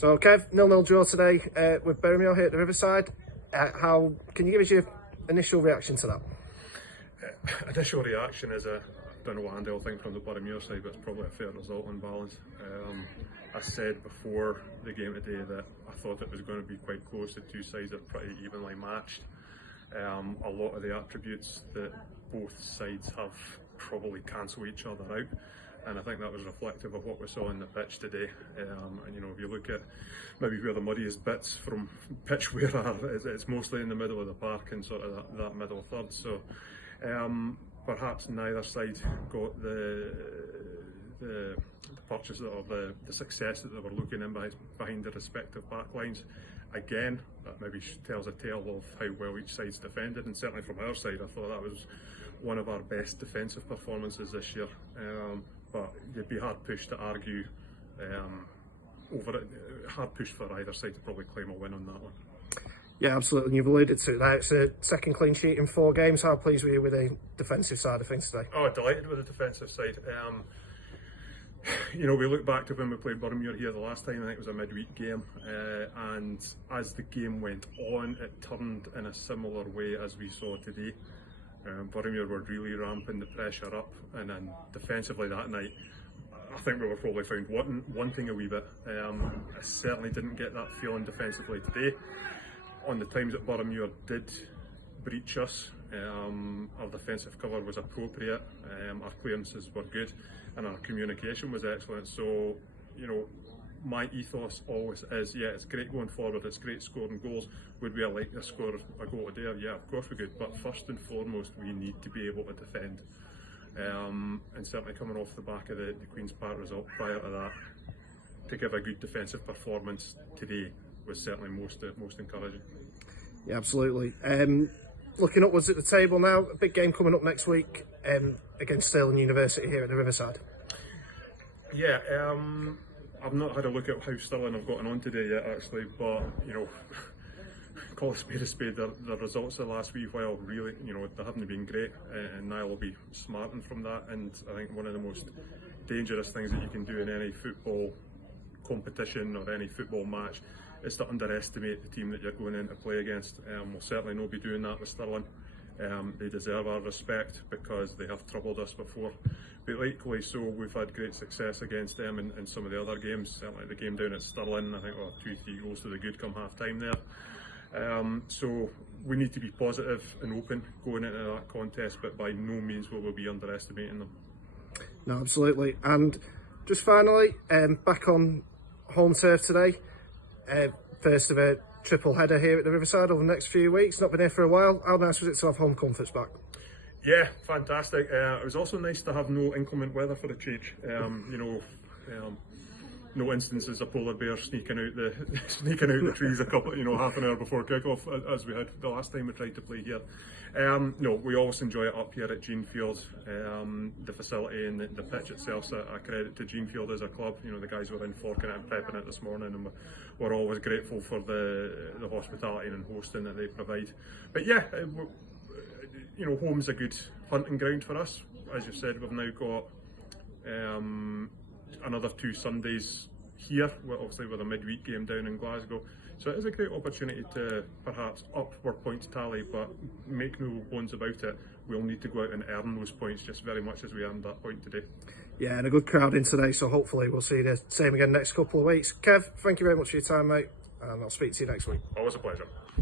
So Kev, 0-0 draw today with Boroughmuir here at the Riverside. How can you give us your initial reaction to that? Initial reaction is I don't know what Andy will think from the Boroughmuir side, but it's probably a fair result on balance. I said before the game today that I thought it was going to be quite close. The two sides are pretty evenly matched. A lot of the attributes that both sides have probably cancel each other out, and I think that was reflective of what we saw on the pitch today. And you know, if you look at maybe where the muddiest bits from pitch wear are, it's mostly in the middle of the park and sort of that middle third. So perhaps neither side got the purchase or the success that they were looking in behind the respective backlines. Again, that maybe tells a tale of how well each side's defended, and certainly from our side I thought that was one of our best defensive performances this year. But you'd be hard pushed to argue over it, hard pushed for either side to probably claim a win on that one. Yeah, absolutely. And you've alluded to that. It's a second clean sheet in 4 games. How pleased were you with the defensive side of things today? Oh, delighted with the defensive side. You know, we look back to when we played Boroughmuir here the last time. I think it was a midweek game, and as the game went on, it turned in a similar way as we saw today. Boroughmuir were really ramping the pressure up, and then defensively that night, I think we were probably found wanting a wee bit. I certainly didn't get that feeling defensively today. On the times that Boroughmuir did breach us, our defensive cover was appropriate, our clearances were good, and our communication was excellent. So, you know, my ethos always is, yeah, it's great going forward, it's great scoring goals. Would we like to score a goal today? Yeah, of course we could, but first and foremost we need to be able to defend. And certainly coming off the back of the Queen's Park result prior to that, to give a good defensive performance today was certainly most encouraging. Yeah, absolutely. Looking upwards at the table now, a big game coming up next week against Stirling University here at the Riverside. Yeah, I've not had a look at how Stirling have gotten on today yet actually, but you know, call a spade a spade. The results of the last wee while really, you know, they haven't been great, and Niall will be smarting from that. And I think one of the most dangerous things that you can do in any football competition or any football match is to underestimate the team that you're going in to play against. We'll certainly not be doing that with Stirling. They deserve our respect because they have troubled us before. But equally so, we've had great success against them in some of the other games. Certainly the game down at Stirling, I think we'll have 2-3 goals to the good come half time there. So we need to be positive and open going into that contest, but by no means will we be underestimating them. No, absolutely. And just finally, back on home turf today. First of a triple header here at the Riverside over the next few weeks. Not been here for a while. How nice was it to have home comforts back? Yeah, fantastic. It was also nice to have no inclement weather for a change. You know, no instances of polar bears sneaking out the trees a couple, you know, half an hour before kickoff as we had the last time we tried to play here. No, we always enjoy it up here at Genefield. The facility and the pitch itself, a credit to Genefield as a club. You know, the guys were in forking it and prepping it this morning, and we're always grateful for the hospitality and hosting that they provide. But yeah, you know, home's a good hunting ground for us. As you said, we've now got another 2 Sundays here, obviously with a midweek game down in Glasgow. So it is a great opportunity to perhaps up our points tally, but make no bones about it, we'll need to go out and earn those points just very much as we earned that point today. Yeah, and a good crowd in today, so hopefully we'll see the same again next couple of weeks. Kev, thank you very much for your time, mate, and I'll speak to you next week. Always a pleasure.